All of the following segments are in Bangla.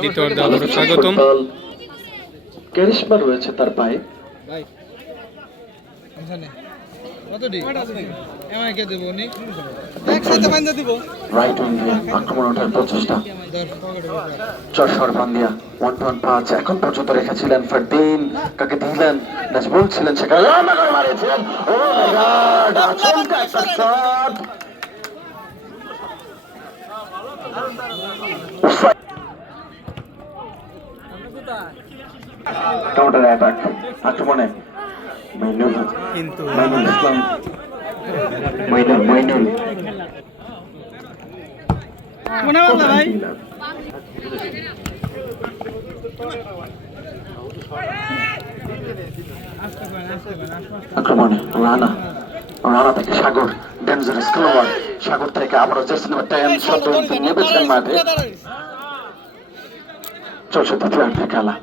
দ্বিতীয়ার্ধে আবারও স্বাগতম। ক্যারিশমা রয়েছে তার পায়ে। রাইট উইঙ্গে আক্রমণ ওঠার প্রচেষ্টা। চশর বান্দিয়া 1-1 পাঁচ এখন পর্যন্ত রেখেছিলেন ফারদিন, কাকে দিলেন নাজমুল ছিলেন সেখানে মারিয়েছিলেন। ও মাই গড, আচমকা একটা শট। কাউন্টার অ্যাটাক আক্রমণে মাইনুল ইসলাম, মাইনুল আক্রমণে রানা থেকে সাগর, ডেঞ্জারাস খেলোয়াড়। সাগর থেকে আবারও জার্সি নাম্বার 10 শব্দ নেমেছেন মাঠে। চলছে দ্বিতীয়ার্ধের খেলা।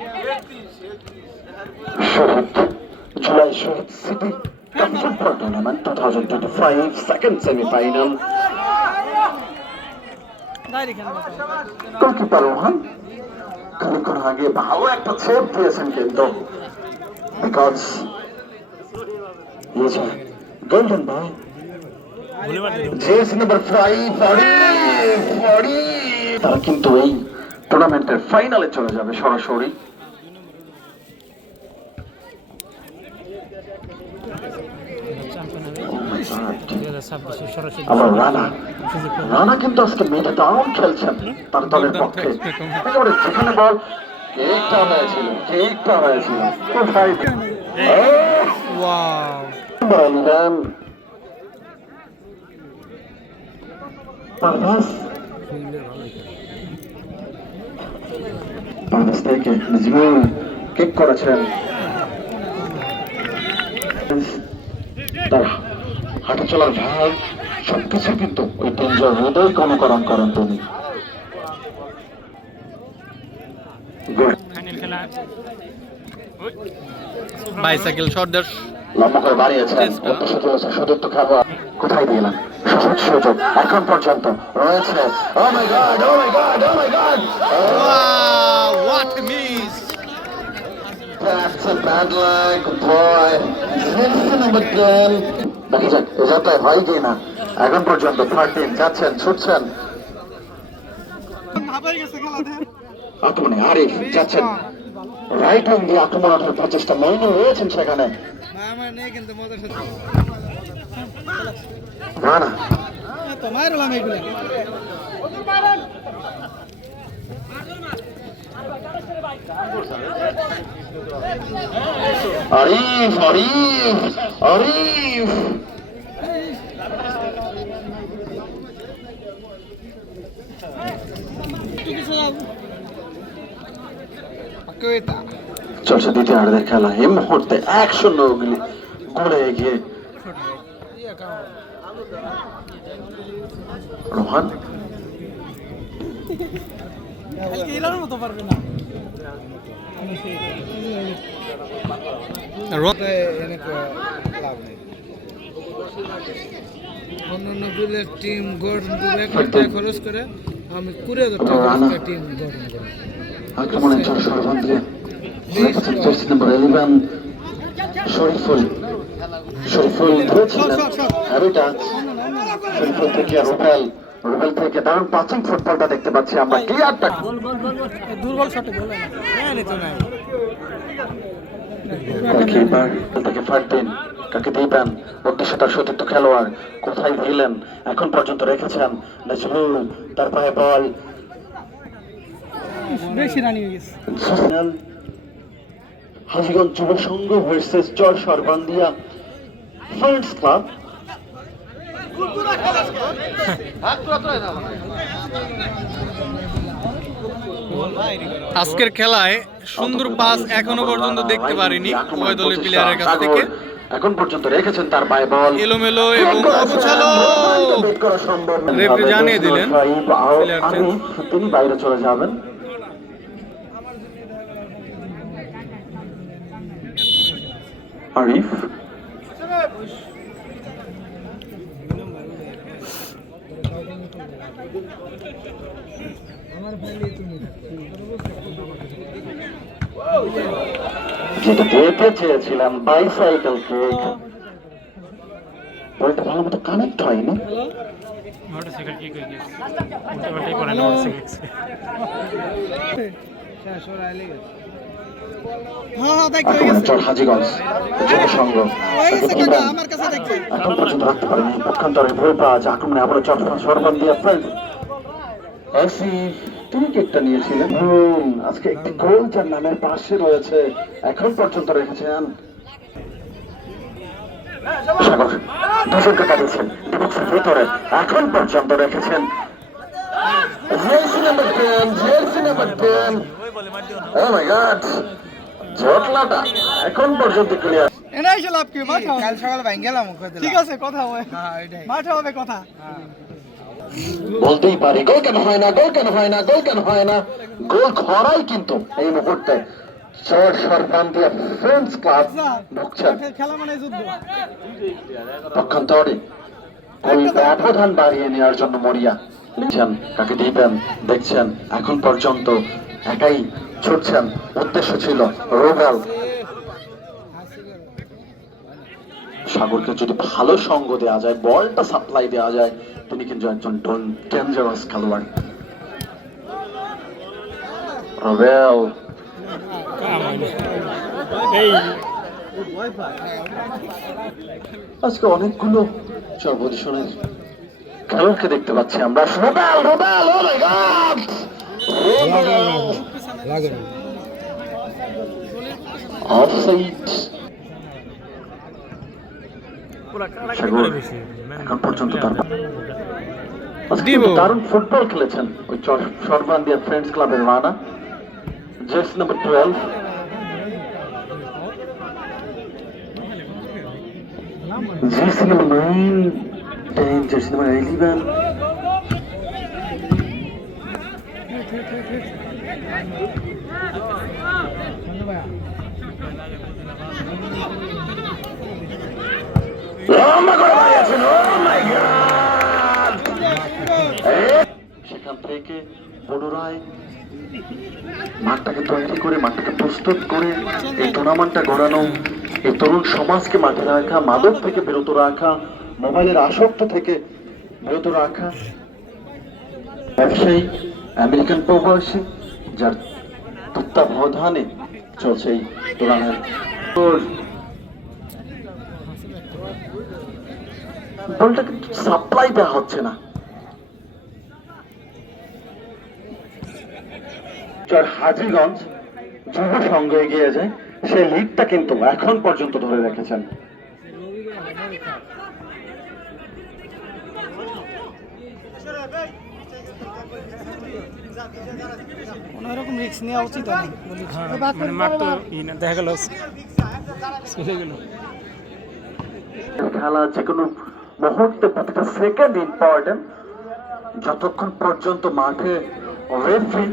শহীদ জুলাই শহীদ city cup football tournament 2025 second semifinal. Goalkeeper Rohan খানিকক্ষণ আগে ভালো একটা ছেদ দিয়েছেন, কিন্তু because golden boy jersey number 5 তারা কিন্তু এই টুর্নামেন্টের ফাইনালে চলে যাবে সরাসরি। আবার রানা কিন্তু আজকে মেয়েটা দারুণ খেলছেন তার দলের পক্ষে। একেবারে যেখানে বল কেকটা হয়েছিল থেকে নিজেও কেক করেছেন। তার হাঁটা চলার ভাগ সবকিছু কিন্তু ওই ডেঞ্জার রোডের অনুকরণ করেন তিনি। বাইসাইকেল শটদের লম্বা করে বাড়িয়েছেন সতীর্থ খেলোয়াড়, কোথায় দিলেন সহজ সুযোগ এখন পর্যন্ত রয়েছে। Oh my god, oh my god, oh my god, what miss! That's a bad luck, boy. Jersey number 10. দেখা যাক এ যাত্রায় হয় কি না। এখন পর্যন্ত 13 যাচ্ছেন, ছুটছেন। আক্রমণে আরিফ যাচ্ছেন, রাইট উইং দিয়ে আক্রমণ ওঠার প্রচেষ্টা। মাইনুল রয়েছেন সেখানে। রানা আরিফ আরিফ আরিফ চলছে দ্বিতীয়ার্ধের খেলা। এই মুহূর্তে 1-0 গোলে এগিয়ে রোহান। অন্যান্য গুলের টিম গঠন খরচ করে আমি 20,000 টিম গঠন করি। আক্রমণের জন্য সর্বান্তে জার্সি নাম্বার 11 শরীফুল ধরেছিলেন হ্যাবিটাস। শরীফুল থেকে রুবেল থেকে দারুণ পাসিং ফুটবলটা দেখতে পাচ্ছি আমরা। ক্লিয়ারটা দুর্বল শটে গোল নাই। গোলকিপার থেকে ফারদিন, কাকে দিবেন উদ্দেশ্যে তার সতীর্থ খেলোয়াড়, কোথায় দিলেন এখন পর্যন্ত রেখেছেন নাজমুল, তার পায়ে বল বেশি রানি হয়ে গেছে। হাজীগঞ্জ যুব সংঘ ভার্সেস চরসর বান্দিয়া ফ্রেন্ডস ক্লাব। আজকের খেলায় সুন্দর পাস এখনো পর্যন্ত দেখতে পারিনি উভয় দলের প্লেয়ারের কাছ থেকে। এখন পর্যন্ত রেখেছেন তার পায়ে বল এলোমেলো এবং অগোছালো। রেফারি জানিয়ে দিলেন তিনি বাইরে চলে যাবেন। আরিফ আমার ভাই তুমি যেটা দিতে চেয়েছিলাম বাইসাইকেল কেক, বলটা ভালো মতো কানেক্ট হয়নি। মোটরসাইকেল কি কই গেছে উল্টাপাল্টাই করে না মোটরসাইকেল শেষ ওরা আইলে গেছে। হ্যাঁ দেখতে হয়ে গেছে। চর হাজীগঞ্জ যুব সংঘ হয়ে গেছে কাকা আমার কাছে দেখতে। এখন পর্যন্ত রাখতে পারেনি। পক্ষান্তরে ভুল পাওয়া আক্রমণে আবারও চর সরবন্দিয়া ফ্রেন্ড আসিফ, তুমি কেকটা নিয়েছিলে। আজকে একটি গোল যার নামের পাশে রয়েছে, এখন পর্যন্ত রেখেছেন সাগর। দুজনকে কাটিয়েছেন ডিবক্সের ভেতরে, এখন পর্যন্ত রেখেছেন jersey number 10, jersey number 10। O my god, জটলাটা এখন পর্যন্ত ক্লিয়ার। এনাই এসে লাভ কি মাঠা কাল সকালে ভাঙ গেলাম ঠিক আছে কথা হয়। হ্যাঁ এটাই মাঠা হবে কথা। বলতেই পারি গোল কেন হয় না, গোল কেন হয় না, গোল কেন হয় না। গোল খরাই কিন্তু এই মুহূর্তে চর সরবন্দিয়া ফ্রেন্ডস ক্লাব ঢুকছেন খেলা মানে যুদ্ধ। পক্ষান্তরে গোল ব্যবধান বাড়িয়ে নেওয়ার জন্য মরিয়া লিখছেন, কাকে দিবেন দেখছেন। এখন পর্যন্ত একাই ছুটছেন, উদ্দেশ্য ছিল রোবেল। সাগরকে যদি ভালো সঙ্গ দেওয়া যায়, বলটা সাপ্লাই দেওয়া যায়, তিনি কিন্তু একজন ডেঞ্জারাস খেলোয়াড়। রোবেল এই আজকে অনেকগুলো চর পজিশনের খেলোয়াড়কে দেখতে পাচ্ছি আমরা। রোবেল রোবেল, ও মাই গড, রোবেল অফসাইড। পুরো কাড়াকাড়ি করে বেশি এখন পর্যন্ত তার দারুণ ফুটবল খেলেছেন ওই সরবন্দিয়া ফ্রেন্ডস ক্লাবের Rana, jersey number 12। Jersey number 9, 10, jersey number 11। লম্বা করে বাড়িয়েছেন, ও মাই গড। সেখান থেকে পুনরায় মাঠটাকে তৈরি করে, মাঠটাকে প্রস্তুত করে এই টুর্নামেন্টটা গড়ানো, এই তরুণ সমাজকে মাঠে রাখা, মাদক থেকে বিরত রাখা, মোবাইলের আসক্ত থেকে বিরত রাখা। ব্যবসায়ী আমেরিকান প্রবাসী যার তত্ত্বাবধানে চলছে এই টুর্নামেন্ট। বলটা কিন্তু সাপ্লাই দেওয়া হচ্ছে না। চর হাজীগঞ্জ যুব সংঘ এগিয়ে যায়, সেই লিডটা কিন্তু এখন পর্যন্ত ধরে রেখেছেন। অন্যরকম রিস্ক নেওয়া উচিত না মানে মাঠ তো দেখা গেল খেলা যে কোনো মুহূর্তে প্রতিটা সেকেন্ড ইম্পর্টেন্ট। যতক্ষণ পর্যন্ত মাঠে রেফারি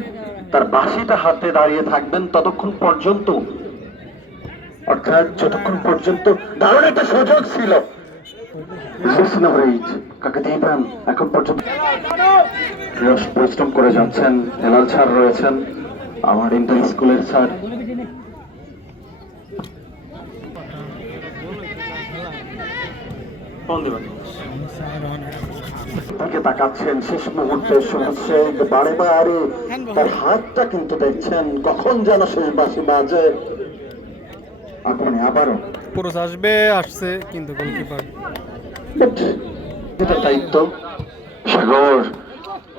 তার বাঁশিটা হাতে দাঁড়িয়ে থাকবেন ততক্ষণ পর্যন্ত, অর্থাৎ যতক্ষণ পর্যন্ত দারুণ একটা সুযোগ ছিল। কাকে দিবেন এখন পর্যন্ত পরিশ্রম করে যাচ্ছেন। হেলাল স্যার রয়েছেন, আমার ইন্টার স্কুলের স্যার। তাকে তাকাচ্ছেন শেষ মুহূর্তে শুভেচ্ছেক বারে বারে তার হাতটা কিন্তু দেখছেন কখন যেন শেষ বাঁশি বাজে। আবারও পুরো আসবে, আসছে কিন্তু গোলকিপার এটা দায়িত্ব। সাগর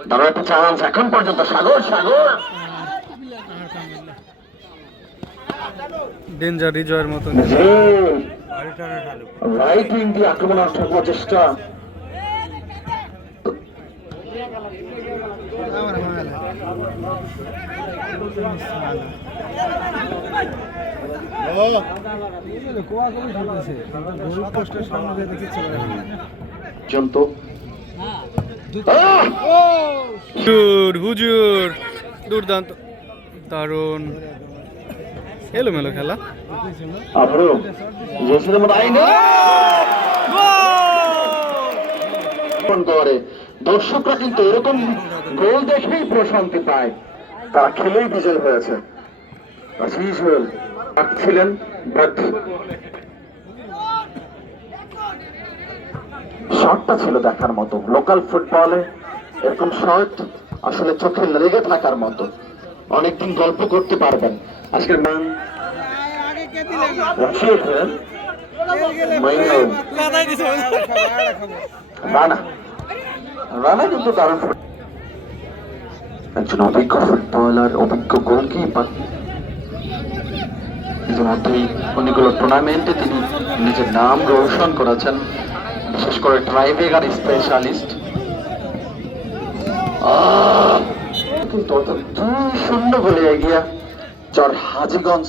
দারুণ একটা চান্স এখন পর্যন্ত। সাগর সাগর ডেঞ্জার রিজয়ের মতো রাইট উইং দিয়ে আক্রমণাত্মক প্রচেষ্টা। হুজুর দুর্দান্ত, দারুণ এলোমেলো খেলা। দর্শকরা কিন্তু এরকম গোল দেখেই প্রশান্তি পায়, তারা খেলেই বিজয় হয়েছে। ছিলেন, বাট শটটা ছিল দেখার মতো। লোকাল ফুটবলে এরকম শট আসলে চোখে লেগে থাকার মতো। অনেকদিন গল্প করতে পারবেন। আজকের মান রানা রানা কিন্তু দারুণ একজন অভিজ্ঞ ফুটবলার, অভিজ্ঞ গোলকিপার। ইতিমধ্যেই অনেকগুলো টুর্নামেন্টে তিনি নিজের নাম রোশন করেছেন, বিশেষ করে ট্রাইবেগার স্পেশালিস্ট। কিন্তু 2-0 গোলে এগিয়ে চর হাজীগঞ্জ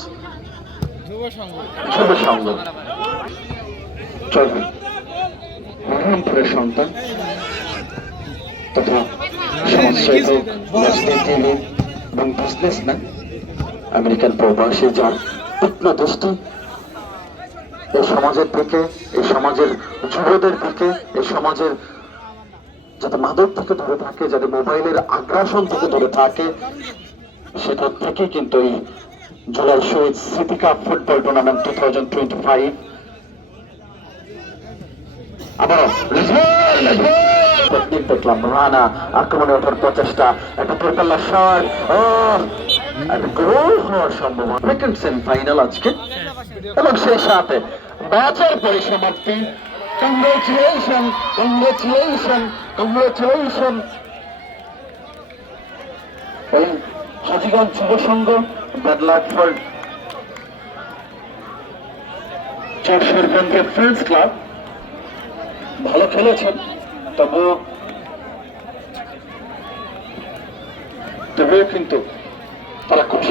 যুব সংঘ, রহমপুরের সন্তান তথা সমাজসেবক, রাজনীতিবিদ এবং বিজনেসম্যান, আমেরিকান প্রবাসী, যার তীক্ষ্ণ দৃষ্টি এই সমাজের দিকে, এই সমাজের যুবদের দিকে, এই সমাজের যাতে মাদক থেকে দূরে থাকে, যাতে মোবাইলের আগ্রাসন থেকে দূরে থাকে, সেটার থেকে কিন্তু এই জুলাই শহীদ স্মৃতি কাপ ফুটবল টুর্নামেন্ট 2025 আবারও দেখলাম রানা আক্রমণে ওঠার প্রচেষ্টা, একটা প্রকল্লা শট, একটা গোল হওয়ার সম্ভাবনা। সেকেন্ড সেমিফাইনাল আজকে এবং সেই সাথে ম্যাচের পরিসমাপ্তি। কংগ্রেচুলেশন, কংগ্রেচুলেশন, কংগ্রেচুলেশন এই হাজীগঞ্জ যুব সংঘ, ব্যাড লাক ফর চরসরবন্দের ফ্রেন্ডস ক্লাব। ভালো খেলেছেন, তবুও কিন্তু